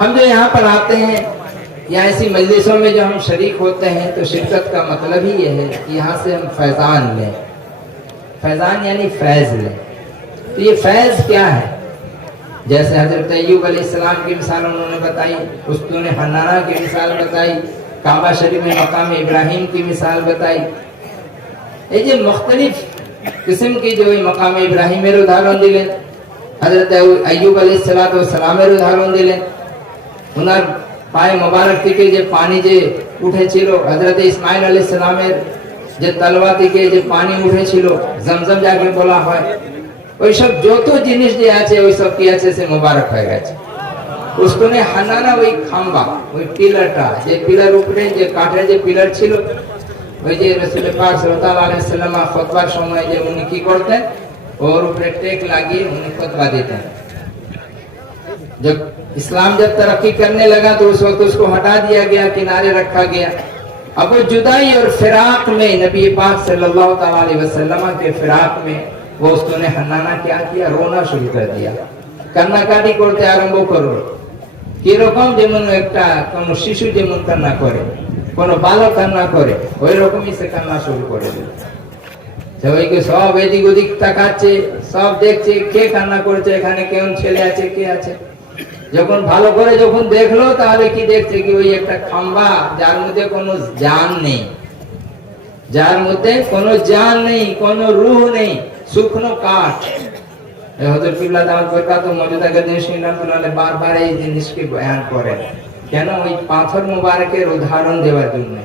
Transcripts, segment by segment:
ہم جو یہاں پر آتے ہیں یا ایسی مجلسوں میں جو ہم شریک ہوتے ہیں تو شرکت کا مطلب ہی یہ ہے کہ یہاں سے ہم فیضان لیں. فیضان یعنی فیض لیں. تو یہ فیض کیا ہے؟ جیسے حضرت ایوب علیہ السلام کی مثال انہوں نے بتائی, استون حنانہ کی مثال بتائی, کعبہ شریف میں مقام ابراہیم کی مثال بتائی. یہ جو مختلف قسم کی جو مقام ابراہیم ادھارن دلیں, حضرت ایوب علیہ السلام ادھارن دلیں. انہار پائے مبارک تھی کہ جو پانی جو اٹھے چھلو, حضرت اسماعیل علیہ السلام جو تلوا تھی کہ جو پانی اٹھے چھلو, زمزم جا کے بولا ہے. ওই সব যত জিনিস যে আছে ওই সব কি আছে সে মোবারক হয়ে গেছে. উস্তুনে হান্নানা ওই খাম্বা, ওই পিলারটা, যে পিলার উপরে যে কাঠের যে পিলার ছিল, ওই যে রাসূল পাক সাল্লাল্লাহু আলাইহি ওয়াসাল্লাম খুতবার সময় যে উনি কি করতেন, ওর উপরে টেক লাগিয়ে উনি খুতবা দিতেন. जब इस्लाम जब तरक्की करने लगा तो उस वक्त उसको हटा दिया गया, किनारे रखा गया. अब वो जुदाई और फिराक में, नबी पाक सल्लल्लाहु अलैहि वसल्लम के फिराक में वो उसने हन्नाना क्या किया, रोना शुरू कर दिया. কান্নাকাটি করতে আরম্ভ করলো. কিরকম, যেমন একটা কোন শিশু যেমন কান্না করে, কোন বালক কান্না করে, ওই রকমই সে কান্না শুরু করে দিল. সবাইকে সব এদিক ওদিক তাকাচ্ছে, সব দেখছে কে কান্না করছে, এখানে কেমন ছেলে আছে, কে আছে. যখন ভালো করে যখন দেখলো তাহলে কি দেখছে কি ওই একটা খাম্বা, যার মধ্যে কোনো জান নেই, যার মধ্যে কোনো জান নেই, কোনো রূহ নেই, শুকনো কাঠ. হযরত কিবলা দাওয়াত বরকাত মওজুদা গদিন রাহমাতুল্লাহ বারবার এই জিনিসকে বয়ান করেন. কেন? ওই পাথর মোবারকের উদাহরণ দেওয়ার জন্য.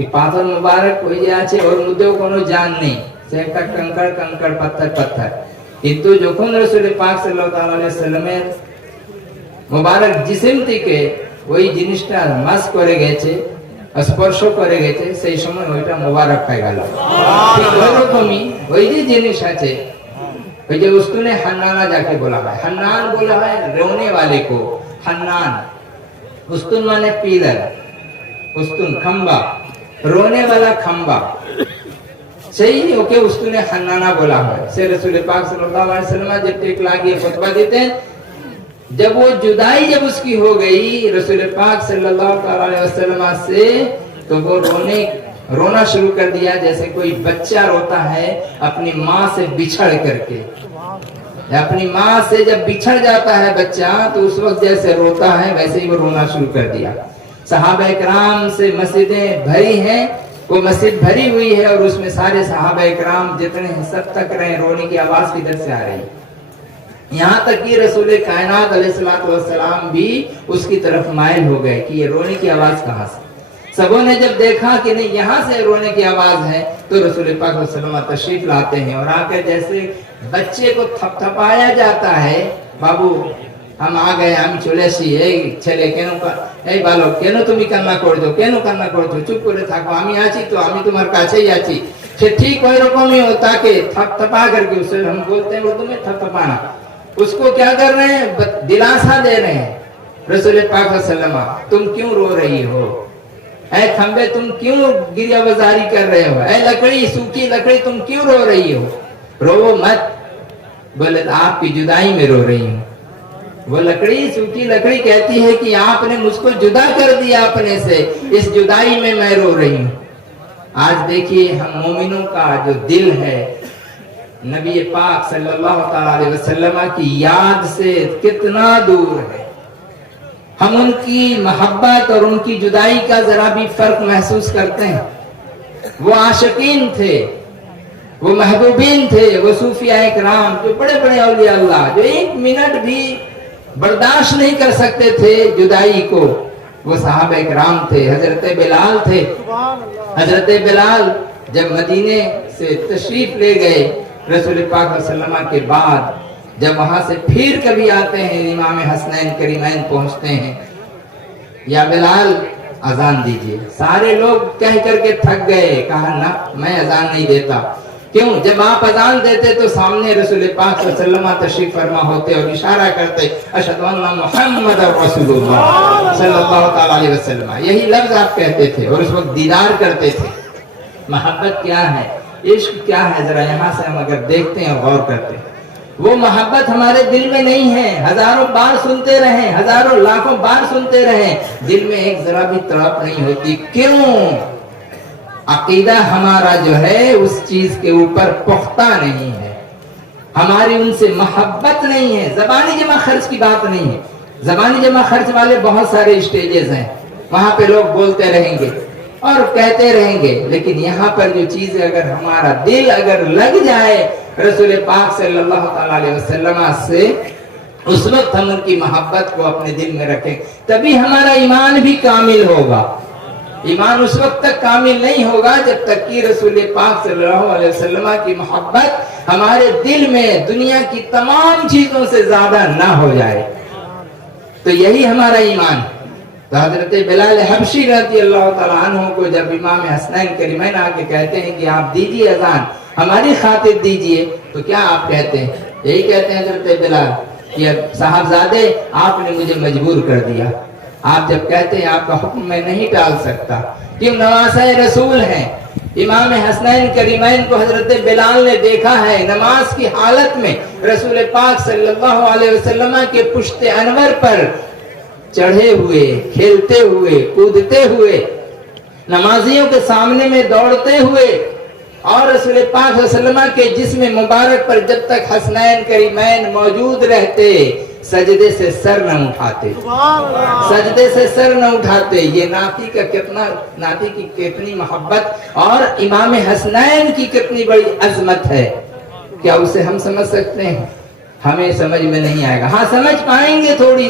এই পাথর মোবারক ওই যে আছে ওর মধ্যেও কোনো জান নেই, সে একটা कंकड़ कंकड़ पत्थर पत्थर. কিন্তু যখন রাসূল পাক সাল্লাল্লাহু আলাইহি সাল্লামের মোবারক জিসিম থেকে ওই জিনিসটা মাস করে গেছে, স্পর্শ করে গেছে, সেই সময় ওইটা মোবারক হয়ে গেল. ঠিক ওইরকমই ওই যে জিনিস আছে, ওই যে উস্তুনে হান্নানা যাকে বলা হয়, হান্নান বলা হয় रोने वाले को. হান্নান, উস্তুন মানে পিলার, উস্তুন খম্বা, रोने वाला खंबा, সেই ওকে উস্তুনে হান্নানা বলা হয়. সে রাসূল পাক সাল্লাল্লাহু আলাইহি ওয়াসাল্লাম যে টেক লাগিয়ে খুতবা দিতেন, जब वो जुदाई जब उसकी हो गई रसूल पाक सल्लल्लाहु अलैहि वसल्लम से, तो वो रोना शुरू कर दिया जैसे कोई बच्चा रोता है अपनी माँ से बिछड़ करके. अपनी माँ से जब बिछड़ जाता है बच्चा तो उस वक्त जैसे रोता है वैसे ही वो रोना शुरू कर दिया. सहाबा इकराम से मस्जिदें भरी हैं, वो मस्जिद भरी हुई है और उसमें सारे सहाबा इकराम जितने हैं सब तक रहे, रोने की आवाज किधर से आ रही है. यहाँ तक कि रसूल कायनात अलैहिस्सलातु वस्सलाम भी उसकी तरफ माइल हो गए कि ये रोने की आवाज कहाँ से. सबों ने जब देखा कि नहीं यहाँ से रोने की आवाज है, तो रसूल पाक सल्लल्लाहु अलैहि वसल्लम तशरीफ लाते हैं और आकर जैसे बच्चे को थपथपाया जाता है, बाबू हम आ गए, हम चले एসেছি, এই ছেলে কেন, এই বালক কেন তুমি কান্না করছো, কেন কান্না করছো, চুপ করে থাকো, আমি আছি তো, আমি তোমার কাছেই আছি. সে ঠিক ওই রকমই তাকে थपथपा करके, उसे हम बोलते हैं उर्दू में थपथपाना, उसको क्या कर रहे हैं, दिलासा दे रहे हैं. रसूल पाक सल्लल्लाहु अलैहि वसल्लम तुम क्यों रो रही हो, ऐ खंबे तुम क्यों गिरिया बाजारी कर रहे हो, ऐ लकड़ी, सूखी लकड़ी तुम क्यों रो रही हो, रो मत. बोले आपकी जुदाई में रो रही हूँ. वो लकड़ी, सूखी लकड़ी कहती है कि आपने मुझको जुदा कर दिया अपने से, इस जुदाई में मैं रो रही हूँ. आज देखिए हम मोमिनों का जो दिल है नबी पाक सल्लल्लाहु अलैहि वसल्लम की याद से कितना दूर है. हम उनकी मोहब्बत और उनकी जुदाई का जरा भी फर्क महसूस करते हैं. वो आशिकीन थे, वो महबूबीन थे, वो सूफिया इकराम, जो बड़े बड़े औलिया अल्लाह, जो एक मिनट भी बर्दाश्त नहीं कर सकते थे जुदाई को, वो सहाबा इकराम थे. हजरत बिलाल थे. हजरत बिलाल जब मदीने से तशरीफ ले गए रसूल पाक सल्लल्लाहु अलैहि वसल्लम के बाद, जब वहां से फिर कभी आते हैं, इमाम हसनैन करीमैन पहुंचते हैं, या बिलाल अजान दीजिए. सारे लोग कह करके थक गए, कहा ना मैं अजान नहीं देता. क्यों? जब आप अजान देते तो सामने रसूल पाक सल्लल्लाहु अलैहि वसल्लम तशरीफ फरमा होते और इशारा करते अशहदु अन्ना मुहम्मदर रसूलुल्लाह सल्लल्लाहु अलैहि वसल्लम. यही लफ्ज आप कहते थे और उस वक्त दीदार करते थे. मोहब्बत क्या है, इश्क क्या है, जरा यहाँ से हम अगर देखते हैं, गौर करते हैं. وہ محبت ہمارے دل میں نہیں ہے. ہزاروں بار سنتے رہیں, ہزاروں لاکھوں بار سنتے رہیں, دل میں ایک ذرا بھی تڑپ نہیں ہوتی. کیوں؟ عقیدہ ہمارا جو ہے اس چیز کے اوپر پختہ نہیں ہے, ہماری ان سے محبت نہیں ہے. زبانی جمع خرچ کی بات نہیں ہے. زبانی جمع خرچ والے بہت سارے اسٹیجز ہیں, وہاں پہ لوگ بولتے رہیں گے اور کہتے رہیں گے, لیکن یہاں پر جو چیز اگر ہمارا دل اگر لگ جائے رسول پاک صلی اللہ تعالی علیہ وسلم سے, اس وقت ہم ان کی محبت کو اپنے دل میں رکھیں, تبھی ہمارا ایمان بھی کامل ہوگا. ایمان اس وقت تک کامل نہیں ہوگا جب تک کہ رسول پاک صلی اللہ علیہ وسلم کی محبت ہمارے دل میں دنیا کی تمام چیزوں سے زیادہ نہ ہو جائے. تو یہی ہمارا ایمان. تو حضرت بلال حبشی رضی اللہ تعالیٰ عنہ کو جب امام حسنین کریمین آ کے کہتے ہیں کہ آپ دیجئے اذان, ہماری خاطر دیجئے, تو کیا آپ کہتے ہیں؟ یہی کہتے ہیں حضرت بلال کہ صاحبزادے آپ نے مجھے مجبور کر دیا. آپ جب کہتے ہیں آپ کا حکم میں نہیں ٹال سکتا, کیوں؟ نواسہ رسول ہیں. امام حسنین کریمین کو حضرت بلال نے دیکھا ہے نماز کی حالت میں رسول پاک صلی اللہ علیہ وسلم کے پشت انور پر چڑھے ہوئے, کھیلتے ہوئے, کودتے ہوئے, نمازیوں کے سامنے میں دوڑتے ہوئے, اور رسول پاک صلی اللہ علیہ وسلم کے جسم مبارک پر جب تک حسنین کریمین موجود رہتے سجدے سے سر نہ اٹھاتے, سجدے سے سر نہ اٹھاتے. یہ ناتی کا کتنا, ناتی کی کتنی محبت اور امام حسنین کی کتنی بڑی عظمت ہے. کیا اسے ہم سمجھ سکتے ہیں؟ ہمیں سمجھ میں نہیں آئے گا. ہاں سمجھ پائیں گے تھوڑی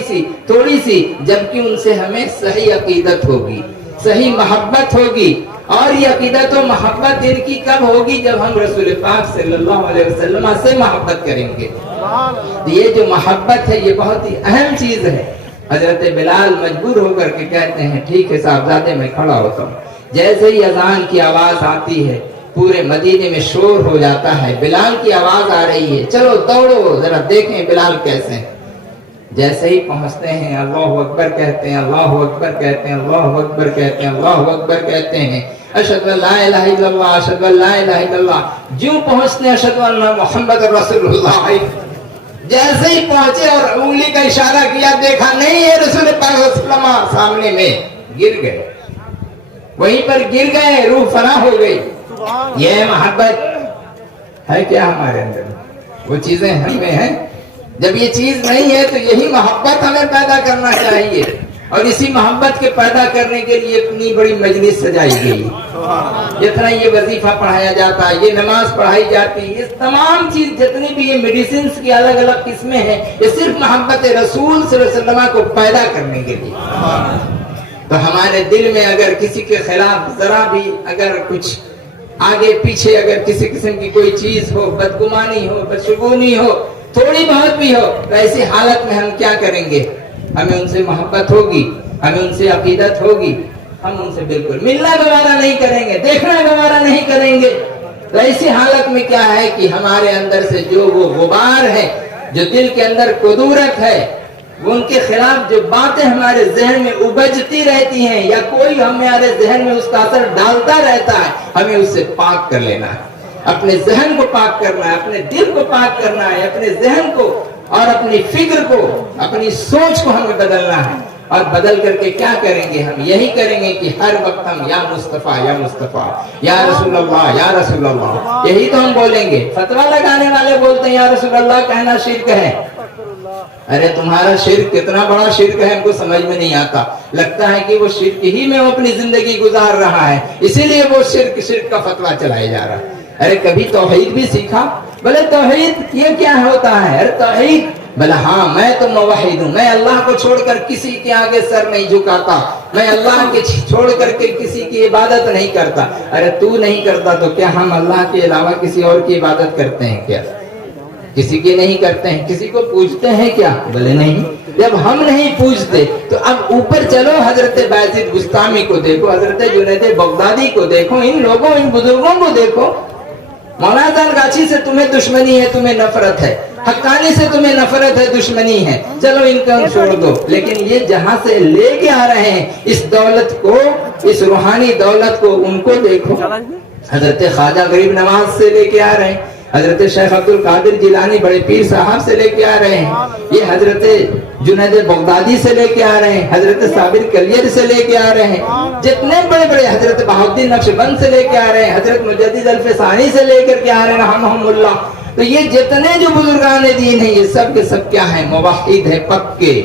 سی جبکہ ان سے ہمیں صحیح عقیدت ہوگی, صحیح محبت ہوگی. اور یہ عقیدت و محبت ان کی کب ہوگی؟ جب ہم رسول پاک صلی اللہ علیہ وسلم سے محبت کریں گے. یہ جو محبت ہے یہ بہت ہی اہم چیز ہے. حضرت بلال مجبور ہو کر کے کہتے ہیں ٹھیک ہے صاحبزادے میں کھڑا ہوتا ہوں. جیسے ہی اذان کی آواز آتی ہے پورے مدینے میں شور ہو جاتا ہے, بلال کی آواز آ رہی ہے, چلو دوڑو ذرا دیکھیں بلال کیسے ہیں. جیسے ہی پہنچتے ہیں اللہ اکبر کہتے ہیں, اللہ اکبر کہتے ہیں, اللہ اکبر کہتے ہیں, اللہ اکبر کہتے ہیں, اشہد ان لا الہ الا اللہ, اشہد ان لا الہ الا اللہ. جو پہنچتے ہیں اشہد ان محمد رسول اللہ, جیسے ہی پہنچے اور انگلی کا اشارہ کیا, دیکھا نہیں ہے رسول پاک صلی اللہ علیہ وسلم سامنے میں, گر گئے, وہیں پر گر گئے, روح فنا ہو گئی. یہ محبت ہے کیا ہمارے اندر؟ وہ چیزیں ہم میں ہیں. جب یہ چیز نہیں ہے تو یہی محبت ہمیں پیدا کرنا چاہیے, اور اسی محبت کے پیدا کرنے کے لیے اتنی بڑی مجلس سجائی گئی, اتنا یہ وظیفہ پڑھایا جاتا ہے, یہ نماز پڑھائی جاتی ہے, یہ تمام چیز جتنی بھی یہ میڈیسنز کی الگ الگ قسمیں ہیں, یہ صرف محبت رسول صلی اللہ علیہ وسلم کو پیدا کرنے کے لیے. تو ہمارے دل میں اگر کسی کے خلاف ذرا بھی اگر کچھ آگے پیچھے اگر کسی قسم کی کوئی چیز ہو, بدگمانی ہو, بدشگونی ہو, تھوڑی بہت بھی ہو, تو ایسی حالت میں ہم کیا کریں گے؟ ہمیں ان سے محبت ہوگی, ہمیں ان سے عقیدت ہوگی, ہم ان سے بالکل ملنا گوارا نہیں کریں گے, دیکھنا گوارا نہیں کریں گے. تو ایسی حالت میں کیا ہے کہ ہمارے اندر سے جو وہ غبار ہے, جو دل کے اندر قدورت ہے, وہ ان کے خلاف جو باتیں ہمارے ذہن میں ابجتی رہتی ہیں یا کوئی ہمارے ذہن میں اس کا اثر ڈالتا رہتا ہے, ہمیں اس سے پاک کر لینا ہے. اپنے ذہن کو پاک کرنا ہے, اپنے دل کو پاک کرنا ہے, اپنے ذہن کو اور اپنی فکر کو, اپنی سوچ کو ہمیں بدلنا ہے. اور بدل کر کے کیا کریں گے؟ ہم یہی کریں گے کہ ہر وقت ہم یا مصطفیٰ یا مصطفیٰ, یا رسول اللہ یا رسول اللہ, یہی تو ہم بولیں گے. فتویٰ لگانے والے بولتے ہیں یا رسول اللہ کہنا شرک ہے. ارے تمہارا شرک کتنا بڑا شرک ہے ہم کو سمجھ میں نہیں آتا. لگتا ہے کہ وہ شرک ہی میں وہ اپنی زندگی گزار رہا ہے, اسی لیے وہ شرک کا فتویٰ چلایا جا رہا ہے. ارے کبھی توحید بھی سیکھا؟ بولے توحید یہ کیا ہوتا ہے؟ ارے توحید, بلا ہاں میں تو موحد ہوں, میں اللہ کو چھوڑ کر کسی کے آگے سر نہیں جھکاتا, میں اللہ کے چھوڑ کر کے کسی کی عبادت نہیں کرتا. ارے تو نہیں کرتا تو کیا ہم اللہ کے علاوہ کسی اور کی عبادت کرتے ہیں کیا؟ کسی کی نہیں کرتے ہیں. کسی کو پوجتے ہیں کیا؟ بولے نہیں. جب ہم نہیں پوجتے تو اب اوپر چلو, حضرت بایزید بستامی کو دیکھو, حضرت جنید بغدادی کو دیکھو, ان لوگوں ان بزرگوں کو دیکھو. مولانا زرگاچھی سے تمہیں دشمنی ہے, تمہیں نفرت ہے, حقانی سے تمہیں نفرت ہے, دشمنی ہے, چلو ان کا چھوڑ دو. لیکن یہ جہاں سے لے کے آ رہے ہیں اس دولت کو, اس روحانی دولت کو, ان کو دیکھو. حضرت خواجہ غریب نواز سے لے کے آ رہے ہیں, حضرت شیخ عبد القادر جیلانی بڑے پیر صاحب سے لے کے آ رہے ہیں، یہ حضرت جنید بغدادی سے لے کے آ رہے ہیں، حضرت صابر کلیر سے لے کے آ رہے ہیں، جتنے بڑے بڑے حضرت بہاؤالدین نقشبند سے لے کے آ رہے ہیں، حضرت مجدد الفسانی سے لے کر کے آ رہے ہیں رحمہم اللہ. تو یہ جتنے جو بزرگان دین ہیں یہ سب کے سب کیا ہیں؟ موحد ہے پکے.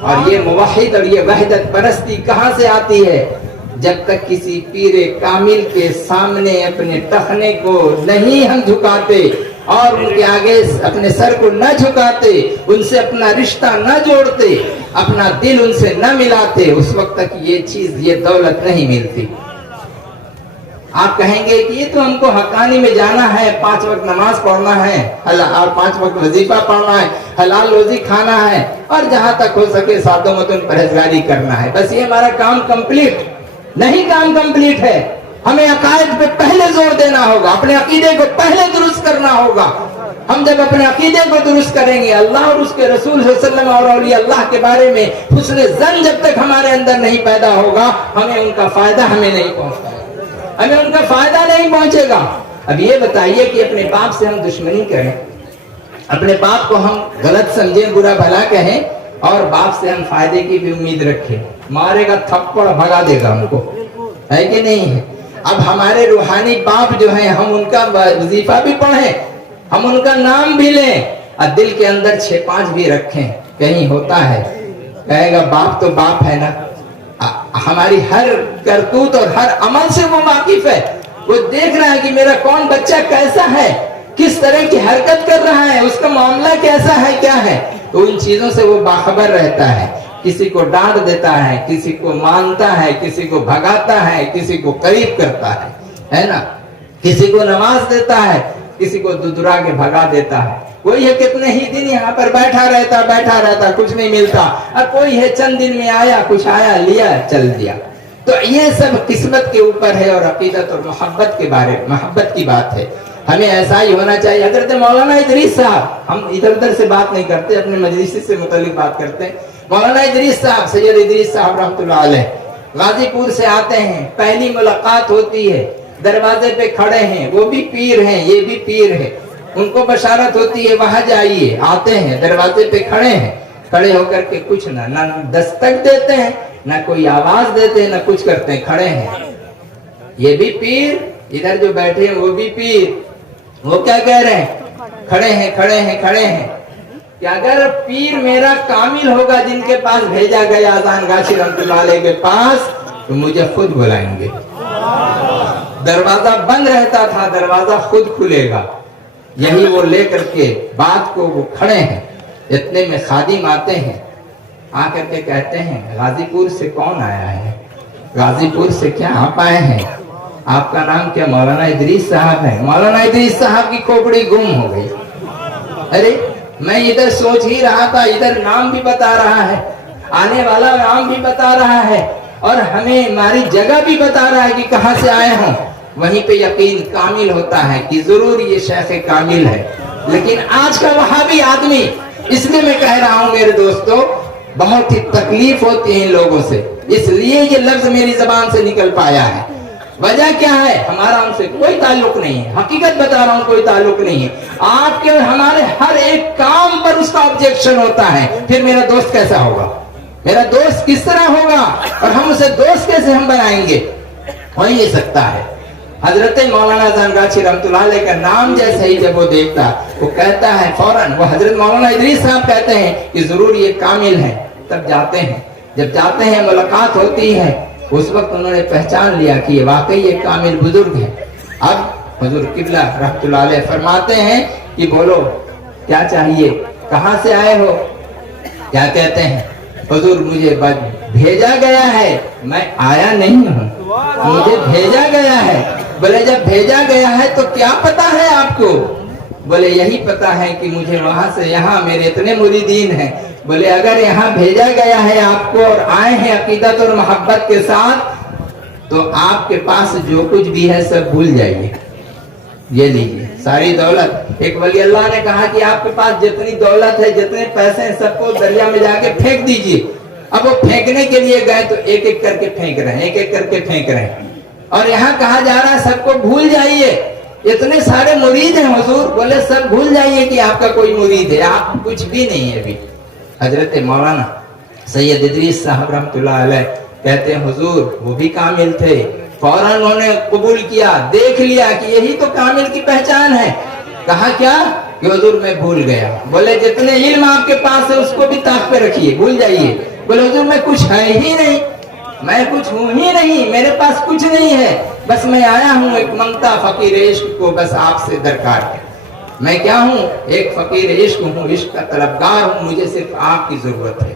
اور یہ موحد اور یہ وحدت پرستی کہاں سے آتی ہے؟ جب تک کسی پیر کامل کے سامنے اپنے ٹخنے کو نہیں ہم جھکاتے اور ان کے آگے اپنے سر کو نہ جھکاتے، ان سے اپنا رشتہ نہ جوڑتے، اپنا دل ان سے نہ ملاتے، اس وقت تک یہ چیز، یہ دولت نہیں ملتی. آپ کہیں گے کہ یہ تو ہم کو حقانی میں جانا ہے، 5 وقت نماز پڑھنا ہے اور 5 وقت وظیفہ پڑھنا ہے، حلال روزی کھانا ہے، اور جہاں تک ہو سکے سات و متن پرہیزگاری کرنا ہے، بس یہ ہمارا کام کمپلیٹ. نہیں، کام کمپلیٹ ہے. ہمیں عقائد پہ پہلے زور دینا ہوگا، اپنے عقیدے کو پہلے درست کرنا ہوگا. ہم جب اپنے عقیدے کو درست کریں گے، اللہ اور اس کے رسول صلی اللہ علیہ وسلم اور اولیاء اللہ کے بارے میں حسن ظن جب تک ہمارے اندر نہیں پیدا ہوگا، ہمیں ان کا فائدہ نہیں پہنچے گا. اب یہ بتائیے کہ اپنے باپ سے ہم دشمنی کریں، اپنے باپ کو ہم غلط سمجھیں، برا بھلا کہیں، اور باپ سے ہم فائدے کی بھی امید رکھیں، مارے گا تھپڑ بھگا دے گا ہم کو، ہے کہ نہیں ہے؟ اب ہمارے روحانی باپ جو ہیں، ہم ان کا وظیفہ بھی پڑھیں، ہم ان کا نام بھی لیں، اور دل کے اندر 6-5 بھی رکھیں. کہیں ہوتا ہے کہے گا باپ تو باپ ہے نا، ہماری ہر کرتوت اور ہر عمل سے وہ واقف ہے، وہ دیکھ رہا ہے کہ میرا کون بچہ کیسا ہے، کس طرح کی حرکت کر رہا ہے، اس کا معاملہ کیسا ہے، کیا ہے. تو ان چیزوں سے وہ باخبر رہتا ہے. کسی کو ڈانٹ دیتا ہے، کسی کو مانتا ہے، کسی کو بھگاتا ہے، کسی کو قریب کرتا ہے نا، کسی کو نواز دیتا ہے، کسی کو ددرا کے بھگا دیتا ہے. کوئی ہے کتنے ہی دن یہاں پر بیٹھا رہتا کچھ نہیں ملتا، اور کوئی ہے چند دن میں آیا، کچھ آیا، لیا، چل دیا. تو یہ سب قسمت کے اوپر ہے، اور عقیدت اور محبت کی بات ہے. ہمیں ایسا ہی ہونا چاہیے. حضرت مولانا ادریس صاحب، ہم ادھر ادھر سے بات نہیں کرتے، اپنے مجلس سے متعلق بات کرتے ہیں. مولانا ادریس صاحب، سید ادریس صاحب رحمۃ اللہ علیہ، غازی پور سے آتے ہیں، پہلی ملاقات ہوتی ہے، دروازے پہ کھڑے ہیں، وہ بھی پیر ہیں، یہ بھی پیر ہے. ان کو بشارت ہوتی ہے وہاں جائیے. آتے ہیں، دروازے پہ کھڑے ہیں، کھڑے ہو کر کے کچھ نہ دستک دیتے ہیں، نہ کوئی آواز دیتے ہیں، نہ کچھ کرتے ہیں، کھڑے ہیں. یہ بھی پیر، ادھر جو بیٹھے ہیں وہ بھی پیر. وہ کیا کہہ رہے ہیں؟ کھڑے ہیں کہ اگر پیر میرا کامل ہوگا جن کے پاس بھیجا گیا اذان غاشی رحمۃ اللہ علیہ کے پاس، تو مجھے خود بلائیں گے. دروازہ بند رہتا تھا، دروازہ خود کھلے گا. یہی وہ لے کر کے بات کو وہ کھڑے ہیں. اتنے میں خادم آتے ہیں، آ کر کے کہتے ہیں غازی پور سے کون آیا ہے؟ غازی پور سے کیا آپ آئے ہیں؟ آپ کا نام کیا؟ مولانا ادریس صاحب ہے. مولانا ادریس صاحب کی کھوپڑی گم ہو گئی. ارے میں ادھر سوچ ہی رہا تھا، ادھر نام بھی بتا رہا ہے، آنے والا نام بھی بتا رہا ہے، اور ہمیں ہماری جگہ بھی بتا رہا ہے کہ کہاں سے آئے ہوں. وہیں پہ یقین کامل ہوتا ہے کہ ضرور یہ شیخ کامل ہے. لیکن آج کا وہابی آدمی، اس لیے میں کہہ رہا ہوں میرے دوستو، بہت ہی تکلیف ہوتی ہے ان لوگوں سے، اس لیے یہ لفظ میری زبان سے نکل پایا ہے. وجہ کیا ہے؟ ہمارا ان سے کوئی تعلق نہیں ہے، حقیقت بتا رہا ہوں، کوئی تعلق نہیں ہے. آپ کے ہمارے ہر ایک کام پر اس کا آبجیکشن ہوتا ہے. پھر میرا دوست کیسا ہوگا؟ میرا دوست کس طرح ہوگا؟ اور ہم اسے دوست کیسے ہم بنائیں گے؟ ہو ہی نہیں سکتا ہے. حضرت مولانا اذان غاشی رحمۃ اللہ علیہ کا نام جیسے ہی جب وہ دیکھتا، وہ کہتا ہے فوراً، وہ حضرت مولانا ادریس صاحب کہتے ہیں کہ ضرور یہ کامل ہے. تب جاتے ہیں، جب جاتے ہیں ملاقات ہوتی ہے، اس وقت انہوں نے پہچان لیا کہ یہ واقعی ایک کامل بزرگ ہے. اب حضور قبلہ رحمۃ اللہ علیہ فرماتے ہیں کہ بولو کیا چاہیے، کہاں سے آئے ہو؟ کیا کہتے ہیں؟ حضور مجھے بھیجا گیا ہے، میں آیا نہیں ہوں، مجھے بھیجا گیا ہے. بولے جب بھیجا گیا ہے تو کیا پتا ہے آپ کو؟ بولے یہی پتا ہے کہ مجھے وہاں سے یہاں میرے اتنے مریدین ہیں. بولے اگر یہاں بھیجا گیا ہے آپ کو اور آئے ہیں عقیدت اور محبت کے ساتھ، تو آپ کے پاس جو کچھ بھی ہے سب بھول جائیے. یہ لیجیے ساری دولت. ایک ولی اللہ نے کہا کہ آپ کے پاس جتنی دولت ہے، جتنے پیسے ہیں، سب کو دریا میں جا کے پھینک دیجیے. اب وہ پھینکنے کے لیے گئے تو ایک ایک کر کے پھینک رہے ہیں، ایک ایک کر کے پھینک رہے ہیں. اور یہاں کہا جا رہا ہے سب کو بھول جائیے. इतने सारे मुरीद हैं हुजूर। बोले सब भूल जाइए कि आपका कोई मुरीद है, आप कुछ भी नहीं है अभी। हजरत मौलाना सैयद इदरीस साहब रहमतुल्लाह अलैह कहते हैं हुजूर वो भी कामिल थे, फौरन उन्होंने कबूल किया, देख लिया कि यही तो कामिल की पहचान है। कहा क्या कि हुजूर मैं भूल गया। बोले जितने इल्म आपके पास है उसको भी ताक पे रखिए, भूल जाइए। बोले हुजूर मैं कुछ है ही नहीं, मैं कुछ हूं ही नहीं, मेरे पास कुछ नहीं है, बस मैं आया हूं एक मंगता फकीर इश्क को बस आपसे दरकार है। मैं क्या हूं? एक फकीर इश्क हूं, इश्क का तलबगार हूं, मुझे सिर्फ आपकी जरूरत है।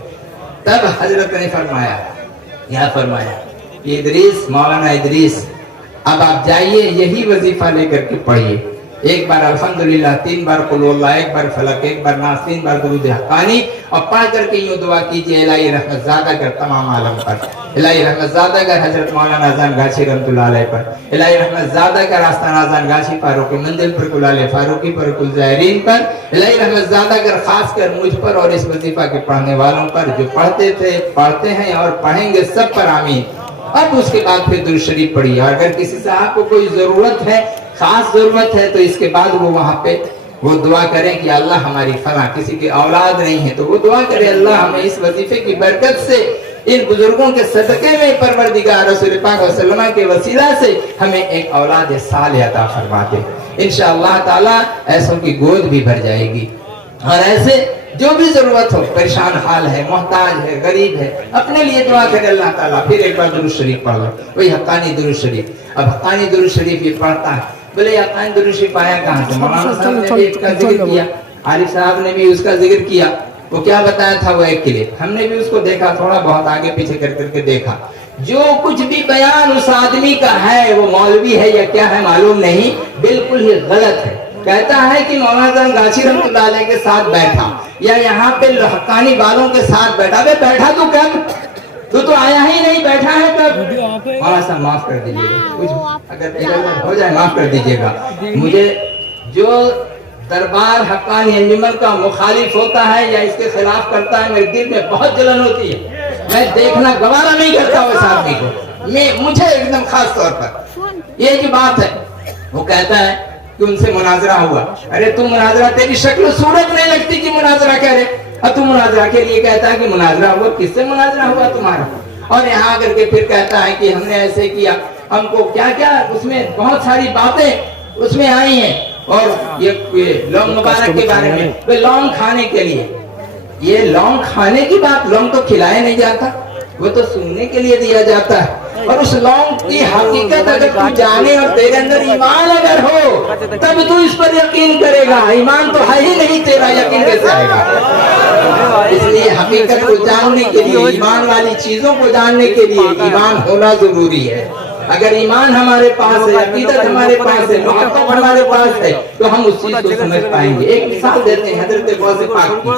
तब हजरत ने फरमाया, क्या फरमाया? इदरीस, मौलाना इदरीस, अब आप जाइए यही वजीफा लेकर के पढ़िए। एक बार अल्हम्दुलिल्लाह, 3 बार कुल वल्लाह, 1 बार फलक, 1 बार नास, 3 बार दुरूद हक्कानी, और पढ़ करके यूं दुआ कीजिए इलाही रहमत ज़्यादा कर तमाम आलम पर, इलाही रहमत ज़्यादा कर हजरत मौलाना अज़ान गाची रहमतुल्लाह अलैह पर, इलाही रहमत ज़्यादा कर आस्ताना अज़ान गाची फारूकी मंदिर पर, कुलाले फारूकी पर, कुल ज़ायरीन पर, इलाही रहमत ज़्यादा कर खास कर मुझ पर और इस वजीफा के पढ़ने वालों पर, जो पढ़ते थे, पढ़ते हैं और पढ़ेंगे, सब पर आमीन। अब उसके बाद फिर दुरूद शरीफ पढ़िए। अगर किसी से आपको कोई जरूरत है, खास जरूरत है, तो इसके बाद वो वहां पे वो दुआ करें कि अल्लाह हमारी फला, किसी की औलाद नहीं है तो वो दुआ करे अल्लाह हमें इस वजीफे की बरकत से, इन बुजुर्गों के सदके में परवरदिगार रसूल पाक सल्लल्लाहु के वसीला से हमें एक औलाद सालिह अता फरमा दे। इंशाअल्लाह ताला ऐसों की गोद भी भर जाएगी। और ऐसे जो भी जरूरत हो, परेशान हाल है, मोहताज है, गरीब है, अपने लिए दुआ करे अल्लाह ताला। फिर एक बार दुरूद शरीफ पढ़ लो, वही हक्कानी दुरूद शरीफ। अब हक्कानी दुरूद शरीफ ये पढ़ता है, बोले हक्कानी दुरूद शरीफ आया कहाँ से? मौलाना साहब ने भी इसका जिक्र किया, आरिफ साहब ने भी उसका जिक्र किया। वो क्या बताया था? वो एक क्लिप हमने भी उसको देखा, थोड़ा बहुत आगे पीछे कर करके देखा। जो कुछ भी बयान उस आदमी का है, वो मौलवी है या क्या है मालूम नहीं, बिल्कुल ही गलत है। कहता है कि मौलाना गाची रहमतुल्लाह अलैह के साथ बैठा या यहाँ पे हक्कानी वालों के साथ बैठा। बे बैठा तो कब? तू तो आया ही नहीं, बैठा है कब? मौलाना साहब माफ कर दीजिएगा, कुछ अगर हो जाए माफ कर दीजिएगा। मुझे जो दरबार हक्कानी अंजुमन का मुखालिफ होता है या इसके खिलाफ करता है, मेरे दिल में बहुत जलन होती है। मैं देखना गवारा नहीं करता उस आदमी को, मुझे एकदम खास तौर पर ये जो बात है। वो कहता है कि उनसे मुनाजरा हुआ। अरे तू मुनाजरा, तेरी शक्ल सूरत नहीं लगती कि मुनाजरा कह रहे, और तू मुनाजरा के लिए कहता है कि मुनाजरा हुआ। किससे मुनाजरा हुआ तुम्हारा? और यहाँ आकर के फिर कहता है कि हमने ऐसे किया, हमको क्या क्या उसमें बहुत सारी बातें उसमें आई हैं। और ये लौंग मुबारक के बारे में, वे लौंग खाने के लिए, ये लौंग खाने की बात, लौंग तो खिलाया नहीं जाता, वो तो सुनने के लिए दिया जाता है। और उस लौंग की हकीकत अगर तू जाने और तेरे अंदर ईमान अगर हो, तब तू इस पर यकीन करेगा। ईमान तो है ही नहीं, तेरा यकीन कैसे आएगा? इसलिए हकीकत को जानने के लिए, ईमान वाली चीजों को जानने के लिए ईमान होना जरूरी है। अगर ईमान हमारे पास है, अकीदत हमारे पास है, मोहब्बत हमारे पास है, तो हम उस चीज को समझ पाएंगे। एक मिसाल देते हैं हजरत गौस पाक की।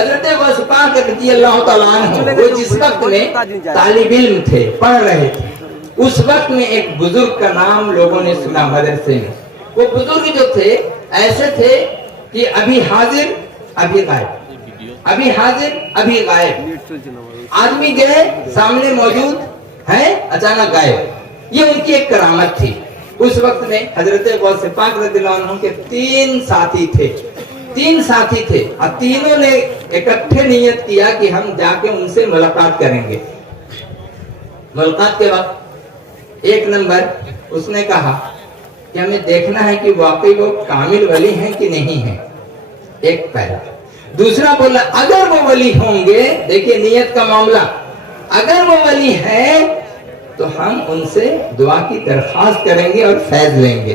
हजरत गौस पाक रज़ियल्लाहु तआला अन्हु, वो जिस वक्त में तालिब इल्म थे, पढ़ रहे थे, उस वक्त में एक बुजुर्ग का नाम लोगों ने सुना मदरसे में। वो बुजुर्ग जो थे ऐसे थे कि अभी हाजिर अभी गायब, अभी हाजिर अभी गायब। आदमी गए, सामने मौजूद है, अचानक गायब। ये उनकी एक करामत थी। उस वक्त में हजरत गौस पाक रज़ियल्लाहु अन्हु के 3 साथी थे, 3 साथी थे, और तीनों ने इकट्ठे नियत किया कि हम जाके उनसे मुलाकात करेंगे। मुलाकात के वक्त एक नंबर उसने कहा कि हमें देखना है कि वाकई वो कामिल वली हैं कि नहीं है, एक पहला। दूसरा बोला अगर वो वली होंगे, देखिए नियत का मामला, अगर वो वली है तो हम उनसे दुआ की दरख्वास्त करेंगे और फैज लेंगे।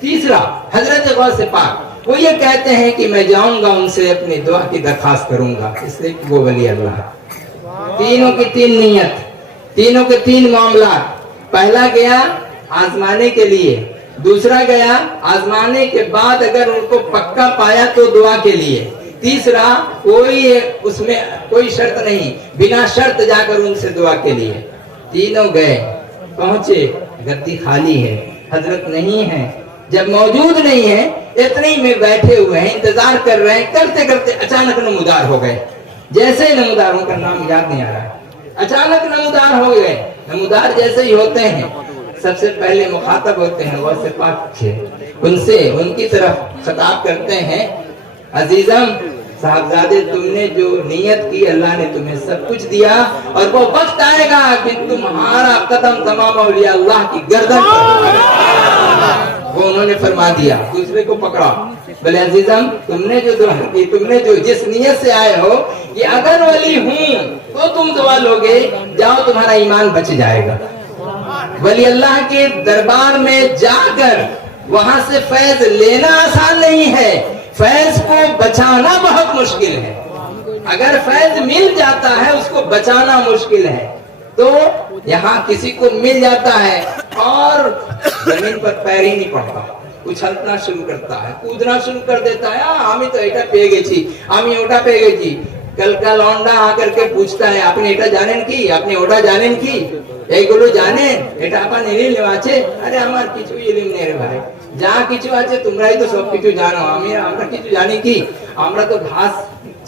तीसरा हजरत गौस पाक वो ये कहते हैं कि मैं जाऊंगा उनसे अपनी दुआ की दरख्वास्त करूंगा, इसलिए वो वली अल्लाह। तीनों की 3 नियत, तीनों के 3 मामला। पहला गया आजमाने के लिए, दूसरा गया आजमाने के बाद अगर उनको पक्का पाया तो दुआ के लिए, तीसरा कोई उसमें कोई शर्त नहीं, बिना शर्त जाकर उनसे दुआ के लिए। तीनों गए, पहुंचे, गद्दी खाली है, हजरत नहीं है। जब मौजूद नहीं है, इतने ही में बैठे हुए हैं, इंतजार कर रहे हैं, करते करते अचानक नमूदार हो गए। जैसे ही नमूदारों का नाम याद नहीं आ रहा, अचानक नमूदार हो गए। नमूदार जैसे ही होते हैं, सबसे पहले मुखातब होते हैं गौस पाक से। ان سے ان کی طرف خطاب کرتے ہیں عزیزم صاحبزادے تم نے جو نیت کی اللہ نے تمہیں سب کچھ دیا اور وہ وقت آئے گا کہ تمہارا قدم تمام اولیاء اللہ کی گردن پر وہ انہوں نے فرما دیا دوسرے کو پکڑا بلے عزیزم تم نے جو دعا کی تم نے جو جس نیت سے آئے ہو کہ اگر ولی ہوں تو تم دعا لوگے جاؤ تمہارا ایمان بچ جائے گا ولی اللہ کے دربار میں جا کر وہاں سے فیض لینا آسان نہیں ہے فیض کو بچانا بہت مشکل ہے اگر فیض مل جاتا ہے اس کو بچانا مشکل ہے تو یہاں کسی کو مل جاتا ہے اور زمین پر پیر ہی نہیں پڑتا اچھلنا شروع کرتا ہے کودنا شروع کر دیتا ہے ہمیں تو ایٹا پے گئی تھی ہمیں اوٹا پے گئی تھی کل کا لونڈا آ کر کے پوچھتا ہے آپ نے ایٹا جانن کی آپ نے اوٹا جانن کی এই গুলো জানেন এটা আপা নিরিল আছে আরে আমার কিছু ইলম নেই রে ভাই যা কিছু আছে তোমরাই তো সব কিছু জানো আমরা কিছু জানি কি আমরা তো ঘাস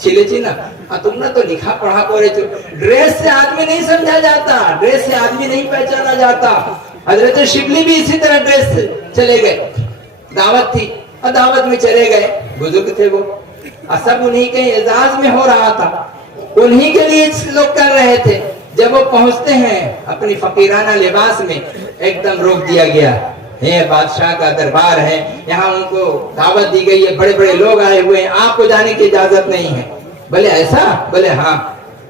छिलेছি না আর তোমরা তো লিখা পড়া করেছো ड्रेस से आदमी नहीं समझा जाता ड्रेस से आदमी नहीं पहचाना जाता हजरत शिबली भी इसी तरह ड्रेस से चले गए दावत थी और दावत में चले गए बुजुर्ग थे वो और सब उन्हीं के एजाज में हो रहा था उन्हीं के लिए लोग कर रहे थे जब वो पहुंचते हैं अपनी फकीराना लिबास में एकदम रोक दिया गया है बादशाह का दरबार है यहाँ उनको दावत दी गई है बड़े बड़े लोग आए हुए हैं आपको जाने की इजाजत नहीं है बोले ऐसा बोले हाँ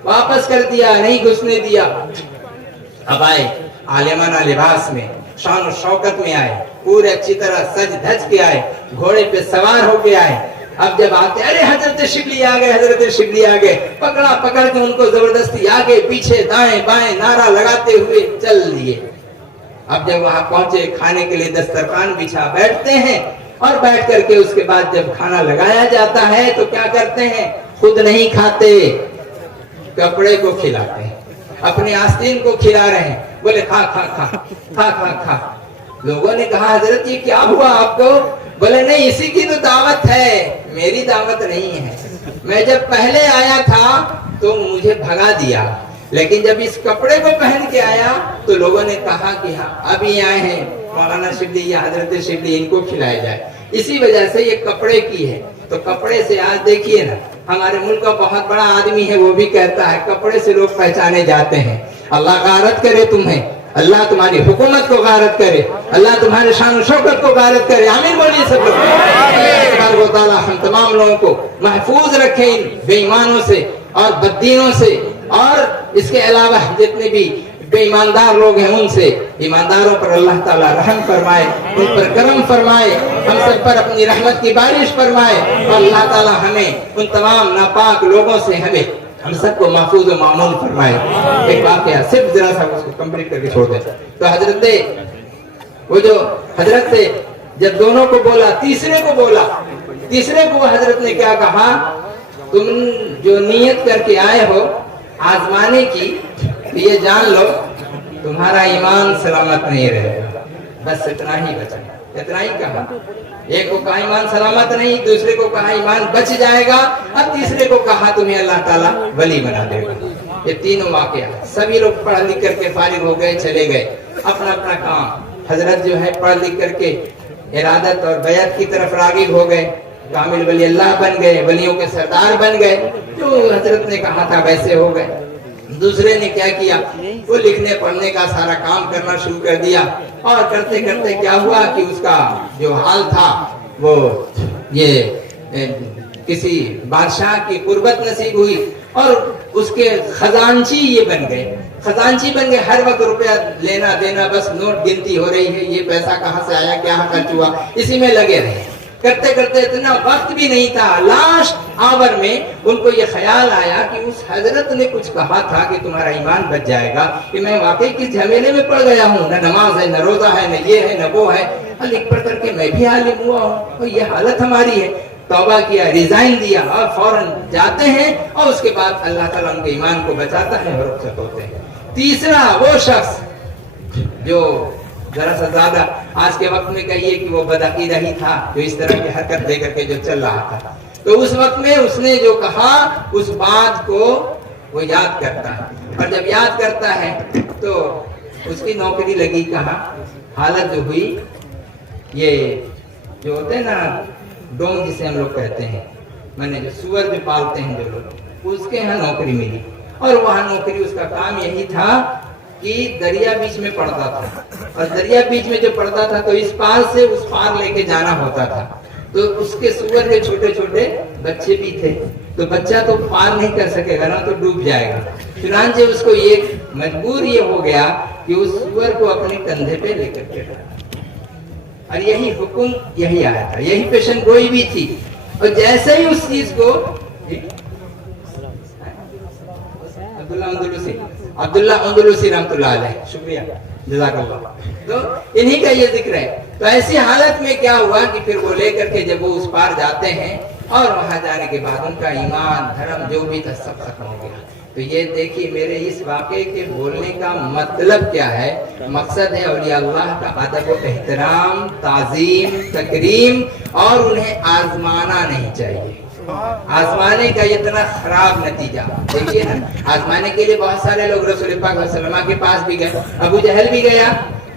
वापस कर दिया नहीं घुसने दिया अब आए आलिमाना लिबास में शान और शौकत में आए पूरे अच्छी तरह सज धज के आए घोड़े पे सवार होके आए अब जब आते अरे हजरत शिबली आ गए हजरत शिबली आ गए पकड़ा पकड़ के उनको जबरदस्ती आगे पीछे दाएं बाएं नारा लगाते हुए चल लिए अब जब वहां पहुंचे खाने के लिए दस्तरखान बिछा बैठते हैं और बैठ करके उसके बाद जब खाना लगाया जाता है तो क्या करते हैं खुद नहीं खाते कपड़े को खिलाते हैं अपने आस्तीन को खिला रहे हैं बोले खा खा खा खा खा खा लोगों ने कहा हजरत ये क्या हुआ आपको बोले नहीं इसी की तो दावत है मेरी दावत नहीं है मैं जब पहले आया था तो मुझे भगा दिया लेकिन जब इस कपड़े को पहन के आया तो लोगों ने कहा कि हाँ अभी आए हैं मौलाना शिबली या हजरत शिबली इनको खिलाया जाए इसी वजह से ये कपड़े की है तो कपड़े से आज देखिए ना हमारे मुल्क का बहुत बड़ा आदमी है वो भी कहता है कपड़े से लोग पहचाने जाते हैं अल्लाह गारत करे तुम्हें अल्लाह तुम्हारी हुकूमत को गारत करे अल्लाह तुम्हारे शान शौकत को गारत करे आमीन बोलिए सब लोग अल्लाह ताला हम तमाम लोगों को महफूज रखे इन बेईमानों से और बददीनों से और इसके अलावा जितने भी बेईमानदार लोग हैं उनसे ईमानदारों पर अल्लाह ताला रहम फरमाए उन पर करम फरमाए हम सब पर अपनी रहमत की बारिश फरमाए और अल्लाह ताला हमें उन तमाम नापाक लोगों से हमें हम सबको महफूज और मामून फरमाए एक वाकया सिर्फ जरा सा उसको कंप्लीट करके छोड़ दे तो हजरत वो जो हजरत से जब दोनों को बोला तीसरे को हजरत ने क्या कहा तुम जो नियत करके आए हो आजमाने की तो ये जान लो तुम्हारा ईमान सलामत नहीं रहेगा बस इतना ही बचा इतना ही कहा एक को कहा ईमान सलामत नहीं दूसरे को कहा ईमान बच जाएगा और तीसरे को कहा तुम्हें अल्लाह ताला वली बना देगा ये तीनों वाकया सभी लोग पढ़ लिख करके फारिग हो गए चले गए अपना अपना काम हजरत जो है पढ़ लिख करके इरादत और बैत की तरफ रागिब हो गए कामिल वली अल्लाह बन गए वलियों के सरदार बन गए जो हजरत ने कहा था वैसे हो गए दूसरे ने क्या किया वो लिखने पढ़ने का सारा काम करना शुरू कर दिया और करते करते क्या हुआ कि उसका जो हाल था वो ये किसी बादशाह की कुर्बत नसीब हुई और उसके खजांची ये बन गए हर वक्त रुपया लेना देना बस नोट गिनती हो रही है ये पैसा कहाँ से आया क्या खर्च हुआ इसी में लगे रहे करते करते इतना वक्त भी नहीं था लास्ट आवर में उनको ये ख्याल आया कि उस हजरत ने कुछ कहा था कि तुम्हारा ईमान बच जाएगा कि मैं वाकई किस झमेले में पड़ गया हूँ न नमाज है न रोजा है न ये है न वो है लिख पढ़ करके मैं भी आलिम हुआ हूँ और ये हालत हमारी है तौबा किया रिजाइन दिया और फौरन जाते हैं और उसके बाद अल्लाह ताला उनके ईमान को बचाता है और रुखसत होते हैं तीसरा वो शख्स जो जरा सा ज्यादा आज के वक्त में कहिए कि वो बदअकीदा ही था जो इस तरह की हरकत लेकर के जो चल रहा था तो उस वक्त में उसने जो कहा उस बात को वो याद करता है और जब याद करता है तो उसकी नौकरी लगी कहाँ हालत जो हुई ये जो होते हैं ना डोम जिसे हम लोग कहते हैं, मैंने जो सुअर जो पालते हैं जो लोग, उसके यहाँ नौकरी मिली। और वहाँ नौकरी, उसका काम यही था कि दरिया बीच में पड़ता था, और दरिया बीच में जो पड़ता था तो इस पार से उस पार लेके जाना होता था। तो उसके सुअर के छोटे छोटे बच्चे भी थे, तो बच्चा तो पार नहीं कर सकेगा ना, तो डूब जाएगा। चुनांचे उसको ये मजबूर ये हो गया कि उस सुअर को अपने कंधे पे लेकर के चला। और यही हुक्म यही आया था, यही पेशन गोई भी थी। और जैसे ही उस चीज को अब्दुल्ला अंदलुसी रहमतुल्लाह अलैह, शुक्रिया, जज़ाकल्लाह। तो इन्हीं का ये जिक्र है। तो ऐसी हालत में क्या हुआ कि फिर वो लेकर के जब वो उस पार जाते हैं, और वहां जाने के बाद उनका ईमान धर्म जो भी था सब खत्म हो गया। तो ये देखिए मेरे इस वाक़े के बोलने का मतलब क्या है, मकसद है औलिया अल्लाह का अदब व एहतराम, ताज़ीम, तकरीम, और उन्हें आजमाना नहीं चाहिए। आजमाने का इतना खराब नतीजा देखिए ना, आजमाने के लिए बहुत सारे लोग रसूल पाक सल्लल्लाहु के पास भी गए। अबू जहल भी गया,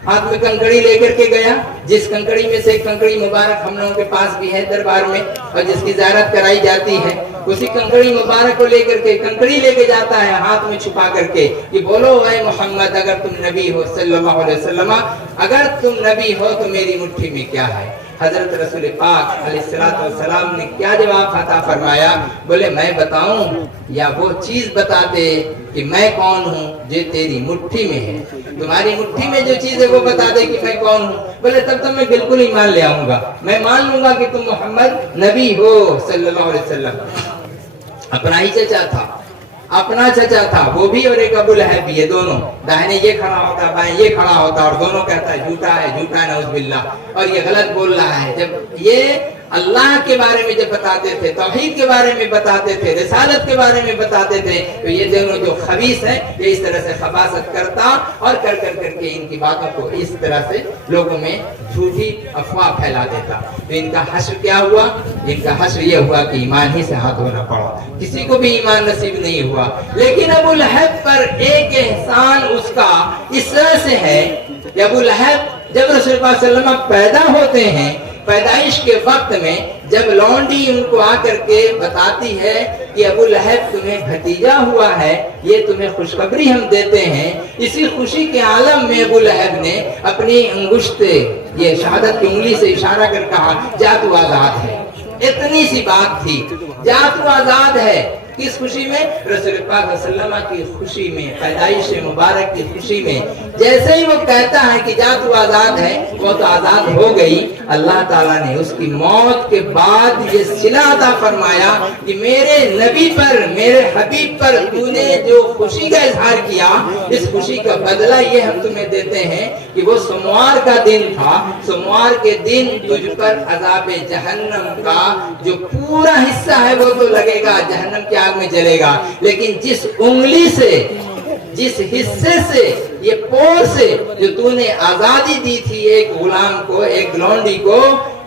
हाथ में कंकड़ी लेकर के गया, जिस कंकड़ी में से एक कंकड़ी मुबारक हम लोगों के पास भी है दरबार में, और जिसकी ज़ियारत कराई जाती है, उसी कंकड़ी मुबारक को लेकर के, कंकड़ी लेके जाता है हाथ में छुपा करके कि बोलो ऐ मोहम्मद, अगर तुम नबी हो सल्लल्लाहु अलैहि वसल्लम, अगर तुम नबी हो तो मेरी मुट्ठी में क्या है। हजरत रसूल पाक अलैहिस्सलातु वस्सलाम ने क्या जवाब अता फरमाया, बोले मैं बताऊं या वो चीज बता दे कि मैं कौन हूँ जो तेरी मुट्ठी में है। तुम्हारी मुट्ठी में जो चीज है वो बता दे कि मैं कौन हूँ। बोले तब तो मैं बिल्कुल ईमान ले आऊंगा, मैं मान लूंगा कि तुम मोहम्मद नबी हो सल्लल्लाहु अलैहि वसल्लम। अपना ही चचा था, अपना चचा था वो भी, और एक अबू लहब भी, ये दोनों दाहिने ये खड़ा होता, बाएं ये खड़ा होता, और दोनों कहता है झूठा है, झूठा है, नऊज़ुबिल्लाह, और ये गलत बोल रहा है। जब ये अल्लाह के बारे में जब बताते थे, तौहीद के बारे में बताते थे, रिसालत के बारे में बताते थे, तो ये दोनों जो खबीस है ये इस तरह से खबासत करता, और कर कर करके इनकी बातों को इस तरह से लोगों में झूठी अफवाह फैला देता। तो इनका हश्र क्या हुआ, इनका हश्र ये हुआ कि ईमान ही से हाथ धोना पड़ा, किसी को भी ईमान नसीब नहीं हुआ। लेकिन अबू लहब पर एक एहसान उसका इस तरह से है कि अबू लहब जब रसूल पाक सल्लल्लाहु अलैहि वसल्लम पैदा होते हैं, पैदाइश के वक्त में जब लौंडी उनको आकर के बताती है कि अबू लहब तुम्हें भतीजा हुआ है, ये तुम्हें खुशखबरी हम देते हैं, इसी खुशी के आलम में अबू लहब ने अपनी अंगुश्त ये शहादत की उंगली से इशारा कर कहा जा तू आजाद है। इतनी सी बात थी, जा तू आजाद है। किस खुशी में? रसूल पाक सल्लल्लाहु अलैहि वसल्लम की खुशी में, पैदाइश मुबारक की खुशी में। जैसे ही वो कहता है कि जा तू आजाद है, वो तो आजाद हो गई। अल्लाह ताला ने उसकी मौत के बाद ये सिला अता फरमाया कि मेरे नबी पर, मेरे हबीब पर तूने जो खुशी का इजहार किया, इस खुशी का बदला ये हम तुम्हें देते हैं कि वो सोमवार का दिन था, सोमवार के दिन तुझ पर अजाब जहन्नम का जो पूरा हिस्सा है वो तो लगेगा, जहन्नम की आग में जलेगा, लेकिन जिस उंगली से, जिस हिस्से से, ये पोर से जो तूने आजादी दी थी एक गुलाम को, एक लौंडी को,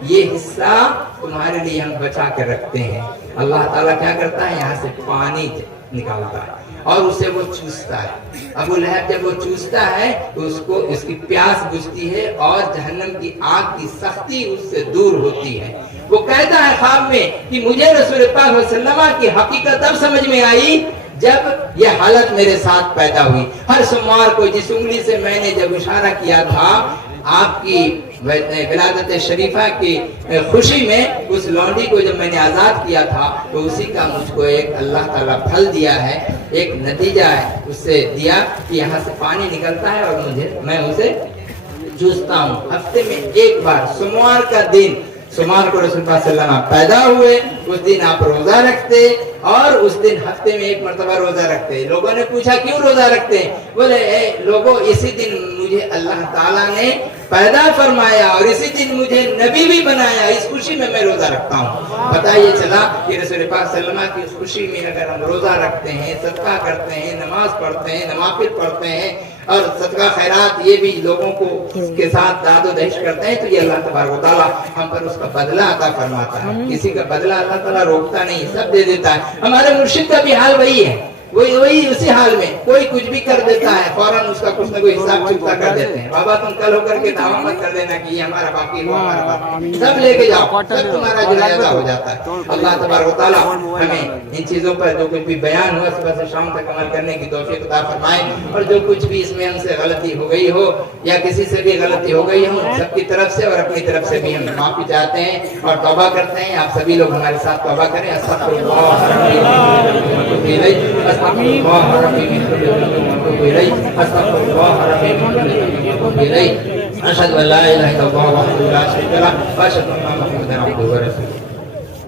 ये हिस्सा तुम्हारे लिए हम बचा कर रखते हैं। अल्लाह ताला क्या करता है, यहाँ से पानी निकालता है और उसे वो चूसता है। अबू लहब जब वो चूसता है तो उसको इसकी प्यास बुझती है और जहन्नम की आग की सख्ती उससे दूर होती है। वो कहता है ख्वाब में कि मुझे रसूल पाक सल्लल्लाहु अलैहि वसल्लम की हकीकत तब समझ में आई जब ये हालत मेरे साथ पैदा हुई। हर सोमवार को जिस उंगली से मैंने जब इशारा किया था आपकी विलादत शरीफा की खुशी में, उस लौंडी को जब मैंने आजाद किया था, तो उसी का मुझको एक अल्लाह ताला फल दिया है, एक नतीजा है उससे दिया कि यहाँ से पानी निकलता है और मैं उसे चूसता हूँ। हफ्ते में एक बार सोमवार का दिन, सोमवार को रसूल सल्लल्लाहु अलैहि वसल्लम पैदा हुए, उस दिन आप रोजा रखते और उस दिन हफ्ते में एक मर्तबा रोजा रखते। लोगों ने पूछा क्यों रोजा रखते हैं? बोले लोगों इसी दिन मुझे अल्लाह ताला ने पैदा फरमाया और इसी दिन मुझे नबी भी बनाया, इस खुशी में मैं रोजा रखता हूँ। पता ये चला कि रसूल पाक सल्लल्लाहु अलैहि वसल्लम की खुशी में अगर हम रोजा रखते हैं, सदका करते हैं, नमाज पढ़ते हैं, नवाफिल पढ़ते हैं और सदका खैरात ये भी लोगों को के साथ दादो दहिश करते हैं, तो ये अल्लाह तबारक व तआला हम पर उसका बदला अता फरमाता है। किसी का बदला अल्लाह ताला रोकता नहीं, सब दे देता है। हमारे मुर्शिद का भी हाल वही है। वही उसी हाल में कोई कुछ भी कर देता है, फौरन उसका कुछ न कोई हिसाब चुकता कर देते हैं। बाबा तुम कल होकर के दावा मत कर देना कि ये हमारा बाकी वो हमारा बाकी, सब लेके जाओ, सब तुम्हारा जुर्माना हो जाता है। अल्लाह तबारक व तआला हमें इन चीजों पर जो कुछ भी बयान हुआ सुबह से शाम तक अमल करने की तौफीक अता फरमाए, और जो कुछ भी इसमें हमसे गलती हो गई हो या किसी से भी गलती हो गई हो, सबकी तरफ से और अपनी तरफ से भी हम माफी चाहते हैं और तौबा करते हैं। आप सभी लोग हमारे साथ तौबा करें। अस्तगफिरुल्लाह अशहदु अल्ला इलाहा इल्लल्लाह वहदहु ला शरीका लहु व अशहदु अन्ना मुहम्मदन अब्दुहु व रसूलुहु।